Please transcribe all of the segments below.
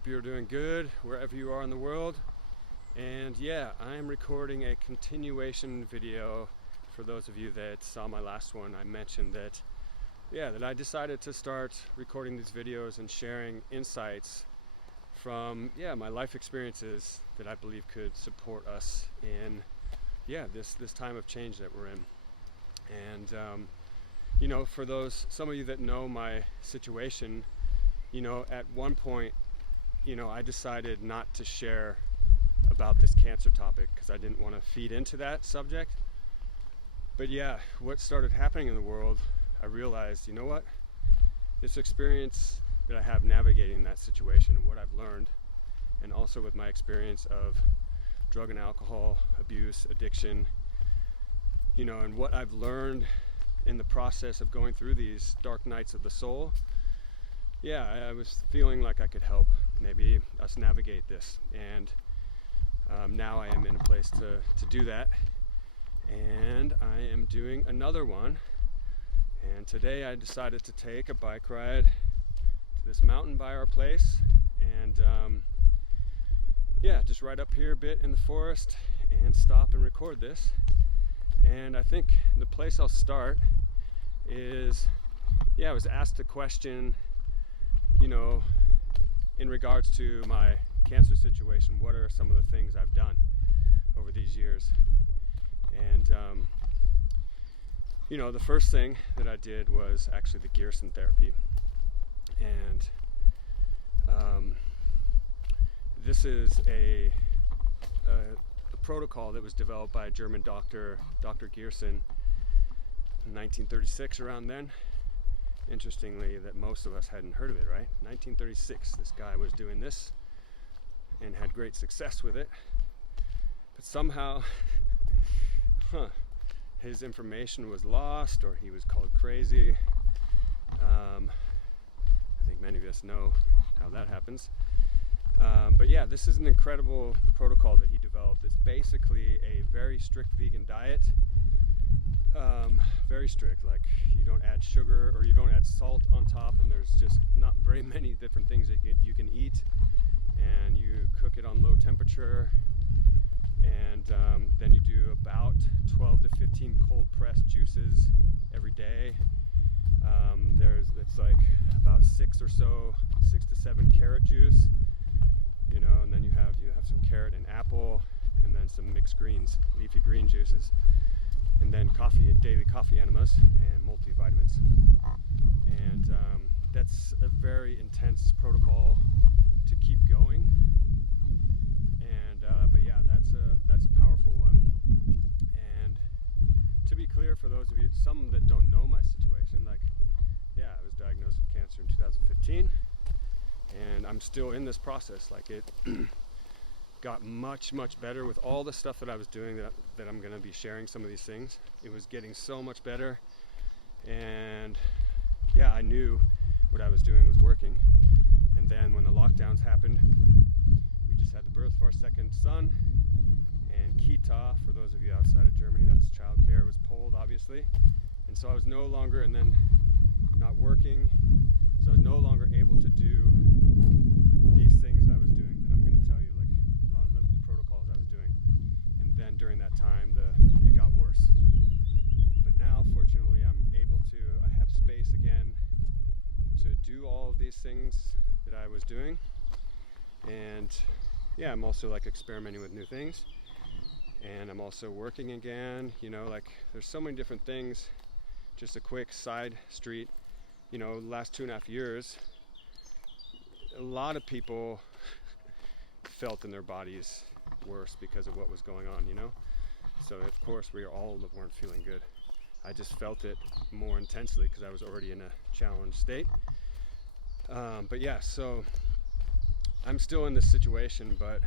Hope you're doing good wherever you are in the world. And yeah, I am recording a continuation video. For those of you that saw my last one, I mentioned that I decided to start recording these videos and sharing insights from my life experiences that I believe could support us in this time of change that we're in. And for some of you that know my situation, at one point, I decided not to share about this cancer topic because I didn't want to feed into that subject. But what started happening in the world, I realized, this experience that I have navigating that situation and what I've learned, and also with my experience of drug and alcohol abuse, addiction, and what I've learned in the process of going through these dark nights of the soul, I was feeling like I could help maybe us navigate this. And now I am in a place to do that. And I am doing another one. And today I decided to take a bike ride to this mountain by our place. And just right up here a bit in the forest and stop and record this. And I think the place I'll start is, I was asked a question, in regards to my cancer situation, what are some of the things I've done over these years? And, the first thing that I did was actually the Gerson therapy. And this is a protocol that was developed by a German doctor, Dr. Gerson, in 1936, around then. Interestingly, that most of us hadn't heard of it, right? 1936, this guy was doing this and had great success with it. But somehow, his information was lost, or he was called crazy. I think many of us know how that happens. But this is an incredible protocol that he developed. It's basically a very strict vegan diet. Very strict, like you don't add sugar or you don't add salt on top, and there's just not very many different things that you can eat, and you cook it on low temperature, and then you do about 12 to 15 cold pressed juices every day. It's like about 6 to 7 carrot juice, and then you have some carrot and apple, and then some mixed greens, leafy green juices, and then daily coffee enemas and multivitamins. And that's a very intense protocol to keep going. And that's a powerful one. And to be clear, for those of you, some that don't know my situation, I was diagnosed with cancer in 2015, and I'm still in this process. It got much better with all the stuff that I was doing, that I'm going to be sharing some of these things. It was getting so much better, and I knew what I was doing was working. And then when the lockdowns happened, we just had the birth of our second son, and Kita, for those of you outside of Germany, that's childcare, was pulled, obviously. And so I was no longer, and then not working, so I was no longer able to do these things that I was doing, that I'm going to tell you, like a lot of the protocols I was doing. And then during that time, it got worse. But now, fortunately, I have space again to do all of these things that I was doing. And I'm also experimenting with new things. And I'm also working again, there's so many different things. Just a quick side street, the last 2.5 years, a lot of people felt in their bodies worse because of what was going on, So of course we all weren't feeling good. I just felt it more intensely because I was already in a challenged state. So I'm still in this situation, but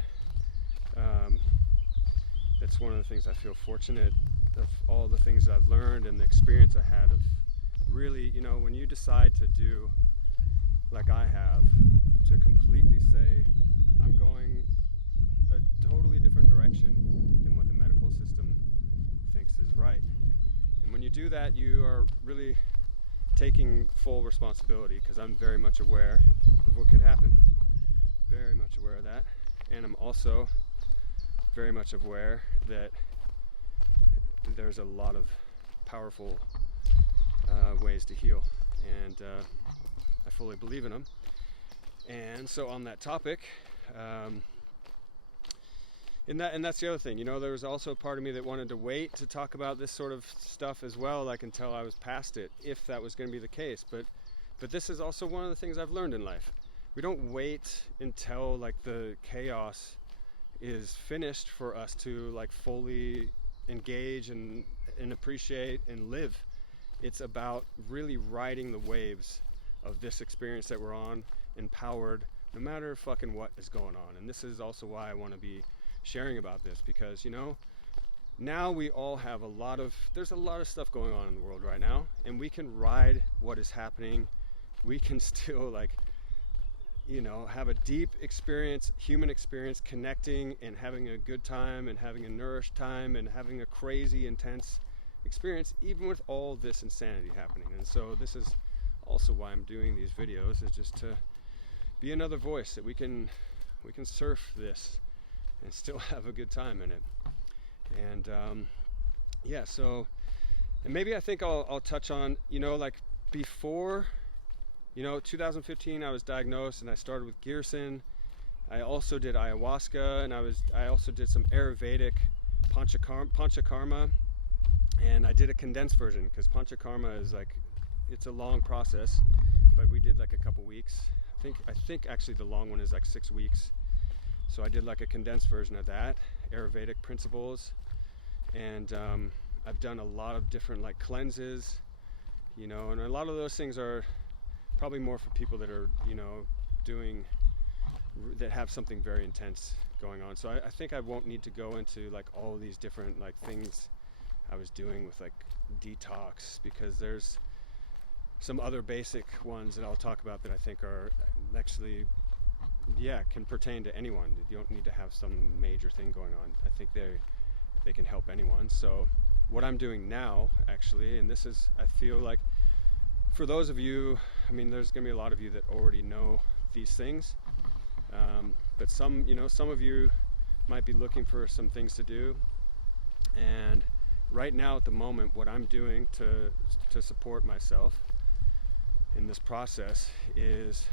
that's one of the things I feel fortunate of, all the things I've learned and the experience I had of really, when you decide to do like I have, to completely say, I'm going a totally different direction than what the medical system thinks is right. And when you do that, you are really taking full responsibility, because I'm very much aware of what could happen. Very that, and I'm also very much aware that there's a lot of powerful ways to heal, and I fully believe in them. And so on that topic, and that's the other thing, you know, there was also a part of me that wanted to wait to talk about this sort of stuff as well, like until I was past it, if that was going to be the case. But this is also one of the things I've learned in life. We don't wait until like the chaos is finished for us to like fully engage and appreciate and live. It's about really riding the waves of this experience that we're on, empowered, no matter fucking what is going on. And this is also why I want to be sharing about this, because, you know, now we all have there's a lot of stuff going on in the world right now, and we can ride what is happening. We can still, like, you know, have a deep experience, human experience, connecting and having a good time and having a nourished time and having a crazy intense experience, even with all this insanity happening. And so this is also why I'm doing these videos, is just to be another voice that we can surf this and still have a good time in it. And yeah, so, and maybe I think I'll touch on, you know, like before, you know, 2015 I was diagnosed and I started with Gerson. I also did ayahuasca, and I also did some Ayurvedic panchakarma, and I did a condensed version because panchakarma is like, it's a long process, but we did like a couple weeks. I think actually the long one is like 6 weeks. So I did like a condensed version of that, Ayurvedic principles, and I've done a lot of different like cleanses, you know, and a lot of those things are probably more for people that are, you know, that have something very intense going on. So I think I won't need to go into like all these different like things I was doing with like detox, because there's some other basic ones that I'll talk about that I think are actually, yeah, can pertain to anyone. You don't need to have some major thing going on. I think they can help anyone. So what I'm doing now, actually, and this is, I feel like, for those of you, I mean, there's going to be a lot of you that already know these things, but some of you might be looking for some things to do. And right now, at the moment, what I'm doing to support myself in this process is,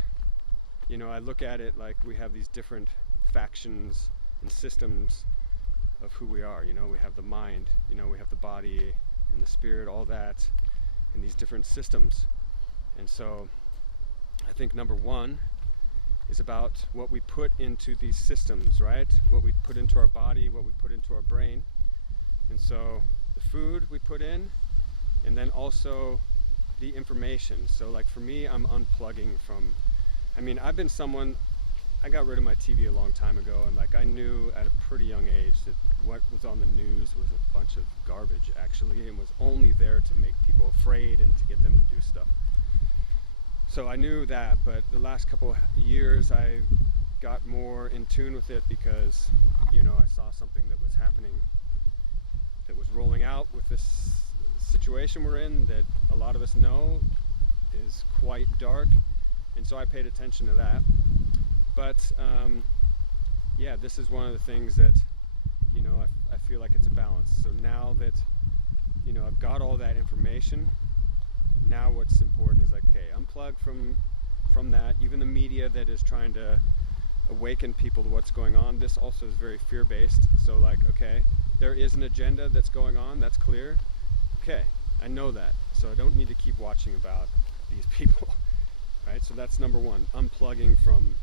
you know, I look at it like we have these different factions and systems of who we are. You know, we have the mind, you know, we have the body and the spirit, all that, in these different systems. And so I think number one is about what we put into these systems, right? What we put into our body, what we put into our brain. And so the food we put in, and then also the information. So like for me, I'm unplugging from, I mean, I've been someone, I got rid of my TV a long time ago, and like I knew at a pretty young age that what was on the news was a bunch of garbage, actually, and was only there to make people afraid and to get them to do stuff. So I knew that, but the last couple years I got more in tune with it because, you know, I saw something that was happening, that was rolling out with this situation we're in that a lot of us know is quite dark, and so I paid attention to that. But yeah, this is one of the things that, you know, I feel like it's a balance. So now that, you know, I've got all that information, now what's important is like, okay, unplug from that, even the media that is trying to awaken people to what's going on. This also is very fear-based. So like, okay, there is an agenda that's going on, that's clear. Okay, I know that, so I don't need to keep watching about these people, right? So that's number one, unplugging from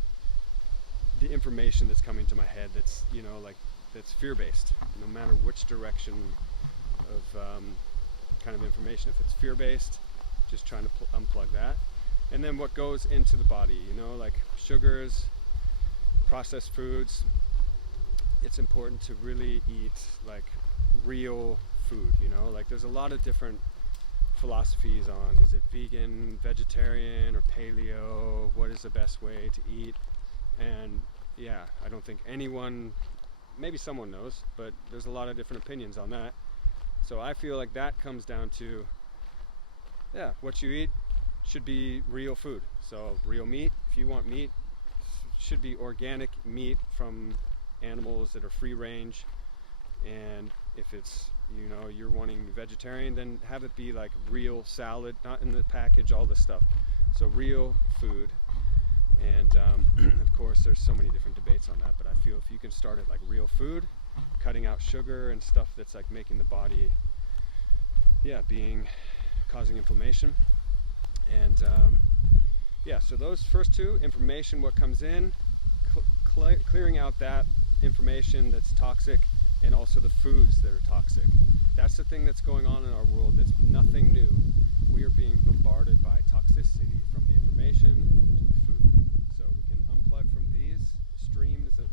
the information that's coming to my head that's, you know, like, that's fear-based, no matter which direction of kind of information. If it's fear-based, just trying to unplug that. And then what goes into the body, you know, like sugars, processed foods, it's important to really eat like real food, you know, like there's a lot of different philosophies on, is it vegan, vegetarian, or paleo, what is the best way to eat? And yeah, I don't think anyone, maybe someone knows, but there's a lot of different opinions on that. So I feel like that comes down to, yeah, what you eat should be real food. So real meat, if you want meat, should be organic meat from animals that are free range. And if it's, you're wanting vegetarian, then have it be like real salad, not in the package, all this stuff. So real food. And of course there's so many different debates on that, but I feel if you can start at like real food, cutting out sugar and stuff that's like making the body causing inflammation. And so those first two, information, what comes in, clearing out that information that's toxic, and also the foods that are toxic. That's the thing that's going on in our world that's nothing new. We are being bombarded by toxicity from the information to the food. So we can unplug from these streams of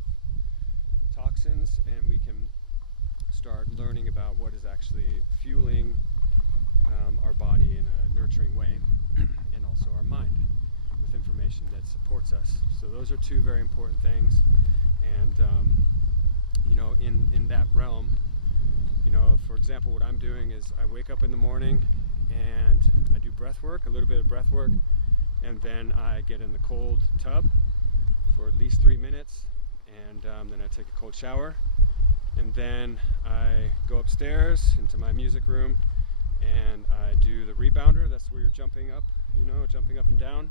toxins, and we can start learning about what is actually fueling our body in a nurturing way, and also our mind with information that supports us. So those are two very important things. And in that realm, for example, what I'm doing is I wake up in the morning and I do breath work, a little bit of breath work, and then I get in the cold tub for at least 3 minutes, and then I take a cold shower, and then I go upstairs into my music room and I do the rebounder. That's where you're jumping up, jumping up and down,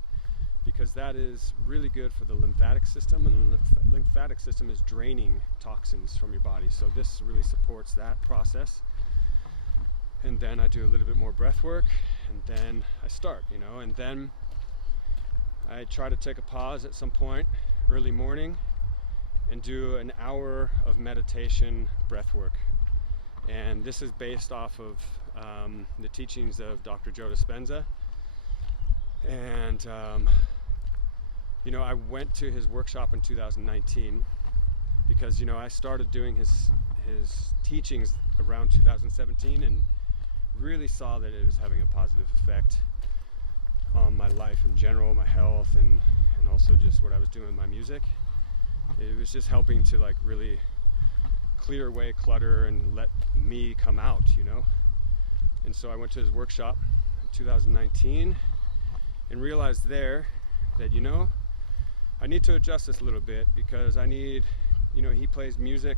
because that is really good for the lymphatic system, and the lymphatic system is draining toxins from your body. So this really supports that process. And then I do a little bit more breath work, and then I start, and then I try to take a pause at some point early morning and do an hour of meditation breath work. And this is based off of the teachings of Dr. Joe Dispenza. And I went to his workshop in 2019 because I started doing his teachings around 2017 and really saw that it was having a positive effect on my life in general, my health, and also just what I was doing with my music. It was just helping to like really clear away clutter and let me come out, And so I went to his workshop in 2019 and realized there that, I need to adjust this a little bit, because I need, he plays music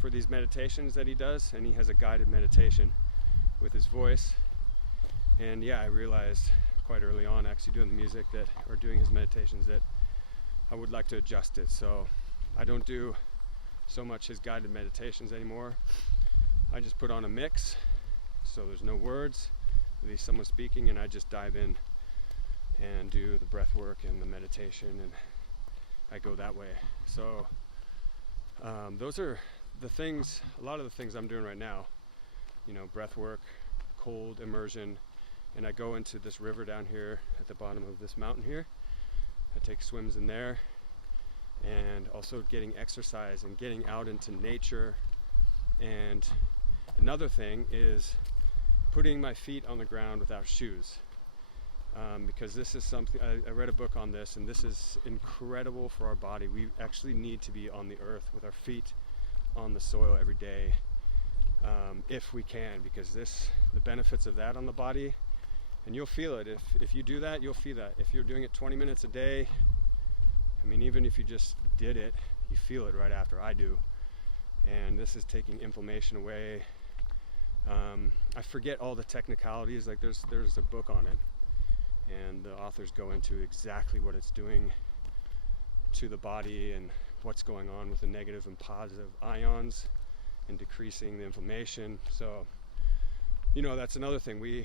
for these meditations that he does, and he has a guided meditation with his voice. And I realized quite early on, actually doing the music or doing his meditations, that I would like to adjust it. So I don't do so much his guided meditations anymore. I just put on a mix, so there's no words, at least someone speaking, and I just dive in and do the breath work and the meditation, and I go that way. So those are the things, a lot of the things I'm doing right now, breath work, cold immersion, and I go into this river down here at the bottom of this mountain here. I take swims in there, and also getting exercise and getting out into nature. And another thing is putting my feet on the ground without shoes, because this is something, I read a book on this, and this is incredible for our body. We actually need to be on the earth with our feet on the soil every day, if we can, because the benefits of that on the body, and you'll feel it. If you do that, you'll feel that. If you're doing it 20 minutes a day, even if you just did it, you feel it right after. I do. And this is taking inflammation away. I forget all the technicalities. Like there's a book on it, and the authors go into exactly what it's doing to the body and what's going on with the negative and positive ions and decreasing the inflammation. So, that's another thing.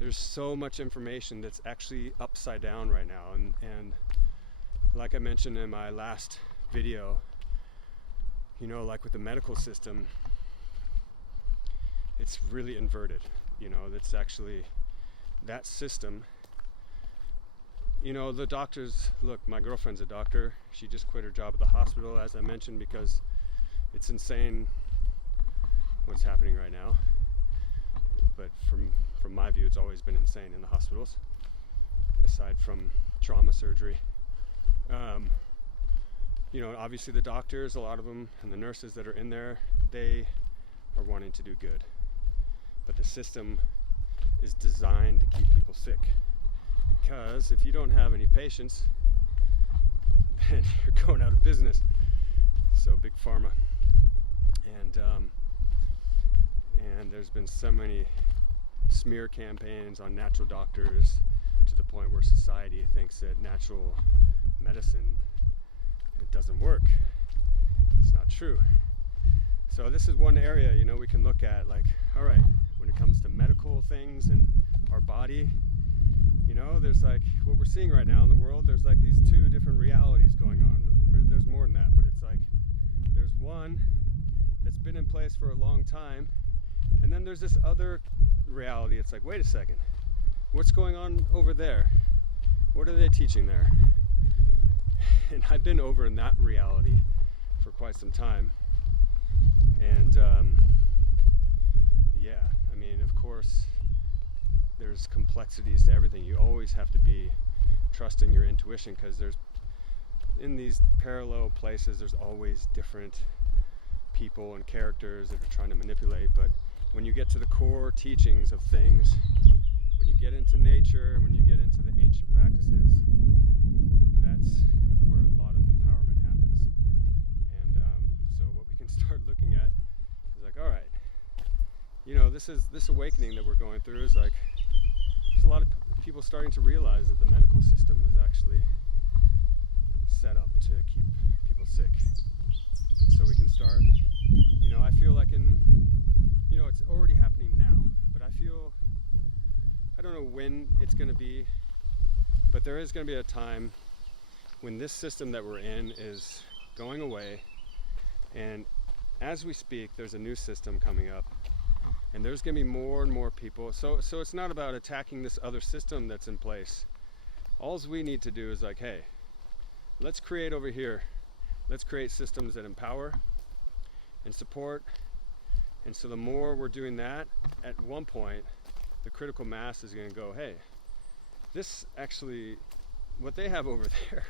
There's so much information that's actually upside down right now, and like I mentioned in my last video, like with the medical system, it's really inverted. That's actually that system. The doctors, look, my girlfriend's a doctor. She just quit her job at the hospital, as I mentioned, because it's insane what's happening right now. But from my view, it's always been insane in the hospitals, aside from trauma surgery. Obviously the doctors, a lot of them, and the nurses that are in there, they are wanting to do good. But the system is designed to keep people sick. Because if you don't have any patients, and you're going out of business. So big pharma, and there's been so many smear campaigns on natural doctors to the point where society thinks that natural medicine, it doesn't work. It's not true. So this is one area, you know, we can look at, like, all right, when it comes to medical things and our body, you know, there's like what we're seeing right now in the world, there's like these two different realities going on. There's more than that, but it's like there's one that's been in place for a long time, and then there's this other reality. It's like, wait a second, what's going on over there? What are they teaching there? And I've been over in that reality for quite some time. And yeah, I mean, of course, there's complexities to everything. You always have to be trusting your intuition, because there's, in these parallel places, there's always different people and characters that are trying to manipulate. But when you get to the core teachings of things, when you get into nature, when you get into the ancient practices, that's where a lot of empowerment happens. And so what we can start looking at is like, all right, you know, this awakening that we're going through is like, there's a lot of people starting to realize that the medical system is actually set up to keep people sick. And so we can start, you know, I feel like you know, it's already happening now, but I don't know when it's going to be, but there is going to be a time when this system that we're in is going away, and as we speak, there's a new system coming up, and there's going to be more and more people. So it's not about attacking this other system that's in place. All we need to do is like, hey, let's create over here. Let's create systems that empower and support. And so the more we're doing that, at one point, the critical mass is going to go, hey, this actually, what they have over there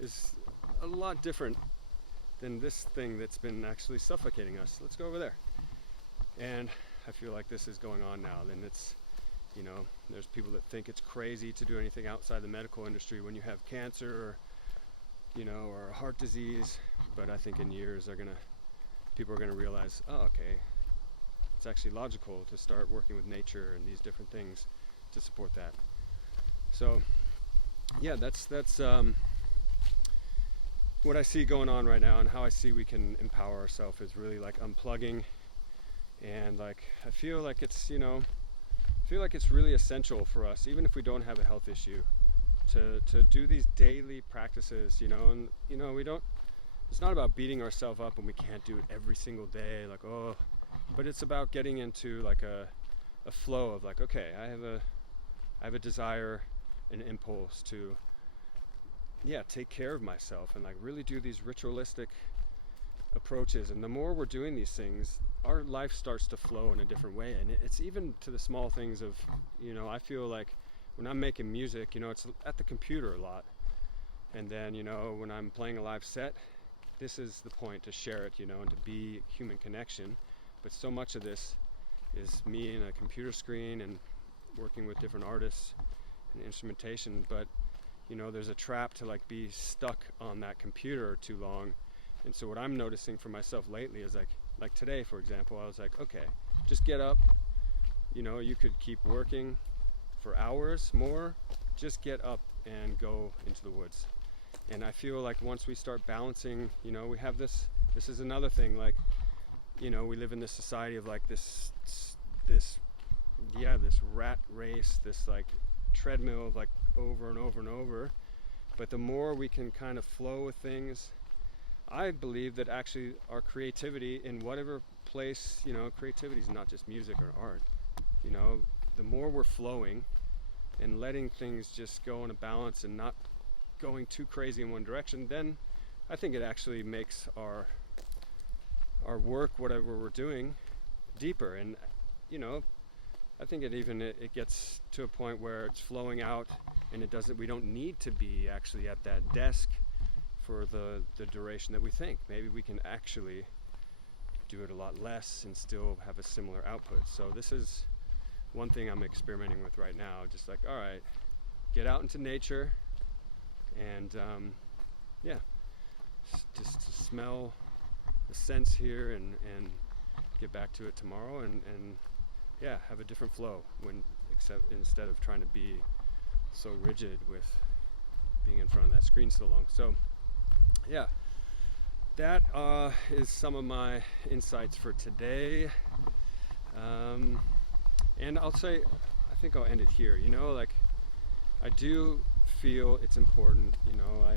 is a lot different than this thing that's been actually suffocating us. Let's go over there. And I feel like this is going on now. Then it's, you know, there's people that think it's crazy to do anything outside the medical industry when you have cancer or, you know, or heart disease. But I think in years people are gonna realize, oh, okay, it's actually logical to start working with nature and these different things to support that. So yeah, that's what I see going on right now, and how I see we can empower ourselves is really like unplugging. And like, I feel like it's, you know, it's really essential for us, even if we don't have a health issue, to do these daily practices, you know. And you know, it's not about beating ourselves up when we can't do it every single day, like, oh, but it's about getting into like a flow of like, okay, I have a desire, an impulse to, yeah, take care of myself and like really do these ritualistic approaches. And the more we're doing these things, our life starts to flow in a different way. And it's even to the small things of, you know, I feel like when I'm making music, you know, it's at the computer a lot. And then, you know, when I'm playing a live set, this is the point, to share it, you know, and to be human connection. But so much of this is me and a computer screen and working with different artists and instrumentation. But, you know, there's a trap to like be stuck on that computer too long. And so what I'm noticing for myself lately is like today, for example, I was like, okay, just get up. You know, you could keep working for hours more, just get up and go into the woods. And I feel like once we start balancing, you know, we have this is another thing, like, you know, we live in this society of like this rat race, this like treadmill of like over and over and over. But the more we can kind of flow with things, I believe that actually our creativity in whatever place, you know, creativity is not just music or art. You know, the more we're flowing and letting things just go in a balance and not going too crazy in one direction, then I think it actually makes our work, whatever we're doing, deeper. And, you know, I think it gets to a point where it's flowing out, and we don't need to be actually at that desk for the duration that we think. Maybe we can actually do it a lot less and still have a similar output. So this is one thing I'm experimenting with right now. Just like, all right, get out into nature and yeah, just to smell the scents here and get back to it tomorrow and yeah, have a different flow instead of trying to be so rigid with being in front of that screen so long. So yeah, that is some of my insights for today. And I'll say, I think I'll end it here. Like, I do feel it's important.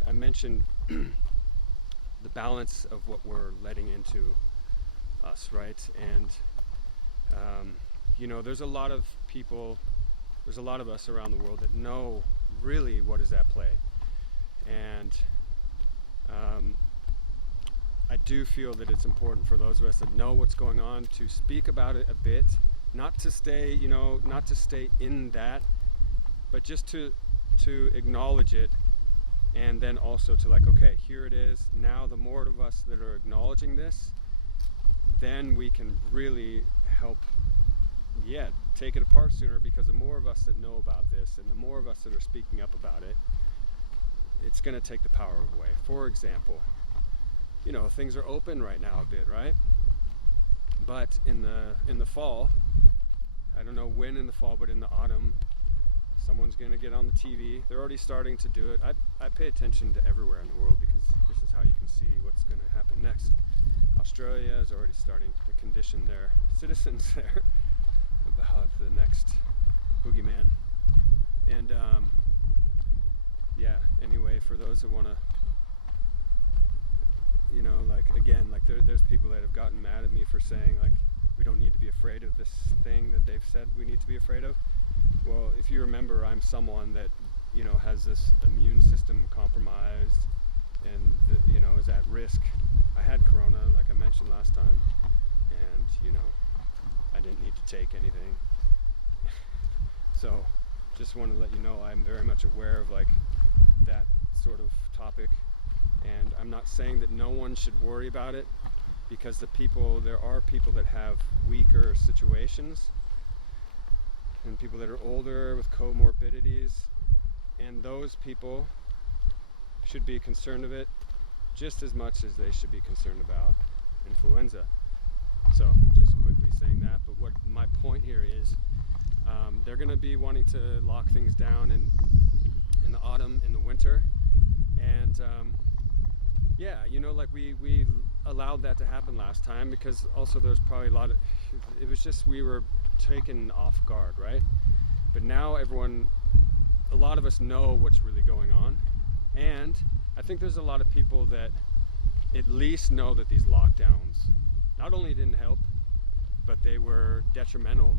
I mentioned the balance of what we're letting into us, right? And there's a lot of people, there's a lot of us around the world that know really what is at play. And I do feel that it's important for those of us that know what's going on to speak about it a bit, not to stay in that, but just to acknowledge it, and then also to okay, here it is. Now the more of us that are acknowledging this, then we can really help take it apart sooner, because the more of us that know about this and the more of us that are speaking up about it, it's going to take the power away. For example, things are open right now a bit, right? But in the fall, I don't know when in the fall, but in the autumn, someone's going to get on the TV. They're already starting to do it. I pay attention to everywhere in the world, because this is how you can see what's going to happen next. Australia is already starting to condition their citizens there about the next boogeyman. And anyway, for those that want to, there's people that have gotten mad at me for saying we don't need to be afraid of this thing that they've said we need to be afraid of. Well, if you remember, I'm someone that has this immune system compromised and is at risk. I had corona, like I mentioned last time, and I didn't need to take anything. So just want to let you know I'm very much aware of that sort of topic, and I'm not saying that no one should worry about it, because there are people that have weaker situations and people that are older with comorbidities, and those people should be concerned of it just as much as they should be concerned about influenza. So just quickly saying that, but what my point here is, they're going to be wanting to lock things down in the autumn, in the winter, and we allowed that to happen last time, because also there's probably it was just we were taken off guard, right? But now a lot of us know what's really going on, and I think there's a lot of people that at least know that these lockdowns not only didn't help, but they were detrimental,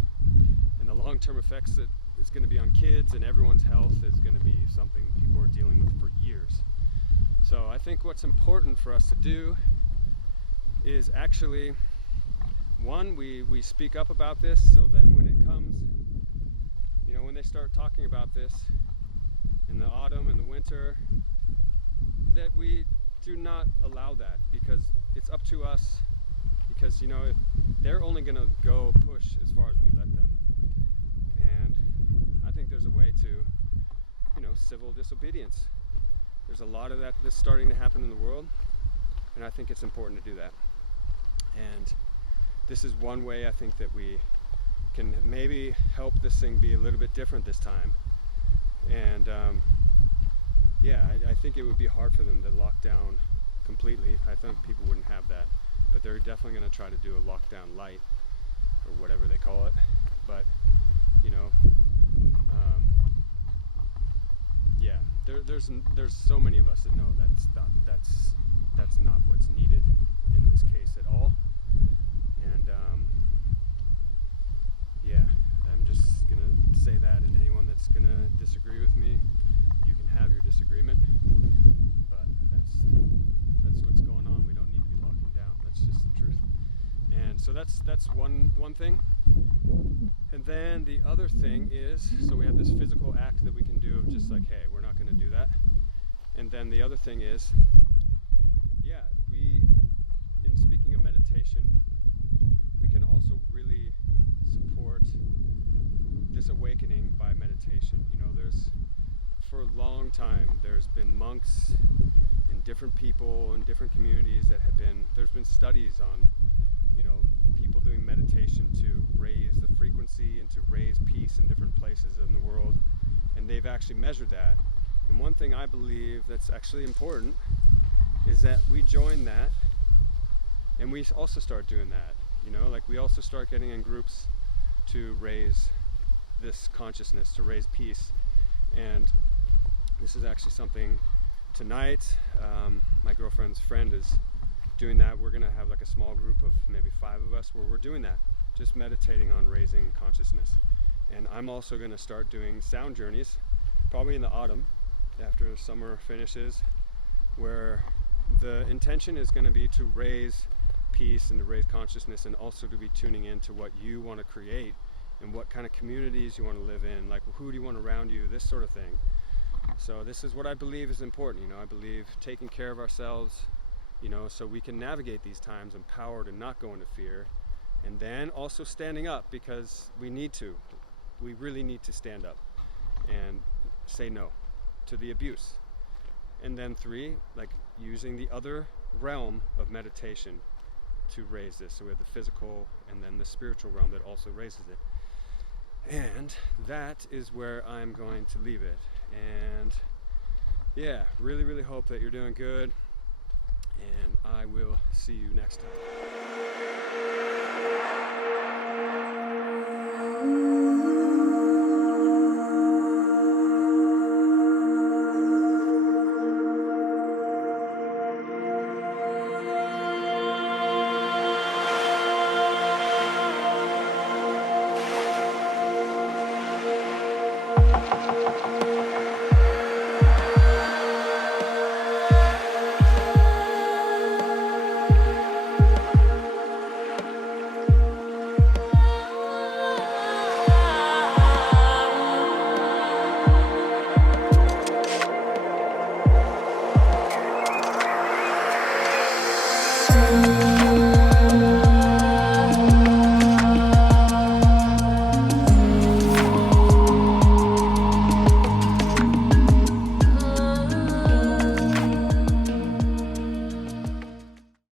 and the long-term effects that it's going to be on kids and everyone's health is going to be something people are dealing with for years. So I think what's important for us to do is actually, one, we speak up about this, so then when it comes, when they start talking about this in the autumn and the winter, that we do not allow that, because it's up to us, because if they're only going to go push as far as we let them. And I think there's a way to civil disobedience. There's a lot of that that's starting to happen in the world, and I think it's important to do that. And this is one way I think that we can maybe help this thing be a little bit different this time. And I think it would be hard for them to lock down completely. I think people wouldn't have that, but they're definitely going to try to do a lockdown light, or whatever they call it. But there's so many of us that know that's not what's needed in this case at all. And I'm just gonna say that, and anyone that's gonna disagree with me, you can have your disagreement, but that's what's going on. We don't need to be locking down. That's just the truth. And so that's one thing. And then the other thing is, so we have this physical act that we can do of just hey, we're not going to do that. And then the other thing is, in speaking of meditation, we can also really support this awakening by meditation. For a long time, there's been monks in different people and different communities that have been, there's been studies on, you know, people doing meditation to raise the frequency and to raise peace in different places in the world, and they've actually measured that. And one thing I believe that's actually important is that we join that and we also start doing that, you know, like we also start getting in groups to raise this consciousness, to raise peace. And this is actually something tonight, my girlfriend's friend is doing that. We're gonna have like a small group of maybe 5 of us where we're doing that, just meditating on raising consciousness. And I'm also gonna start doing sound journeys, probably in the autumn, after summer finishes, where the intention is gonna be to raise peace and to raise consciousness, and also to be tuning into what you wanna create and what kind of communities you wanna live in, like who do you want around you, this sort of thing. So this is what I believe is important, you know, I believe taking care of ourselves, you know, so we can navigate these times empowered and not go into fear. And then also standing up, because we need to. We really need to stand up and say no to the abuse. And then 3, like using the other realm of meditation to raise this. So we have the physical and then the spiritual realm that also raises it. And that is where I'm going to leave it. And yeah, really hope that you're doing good. And I will see you next time.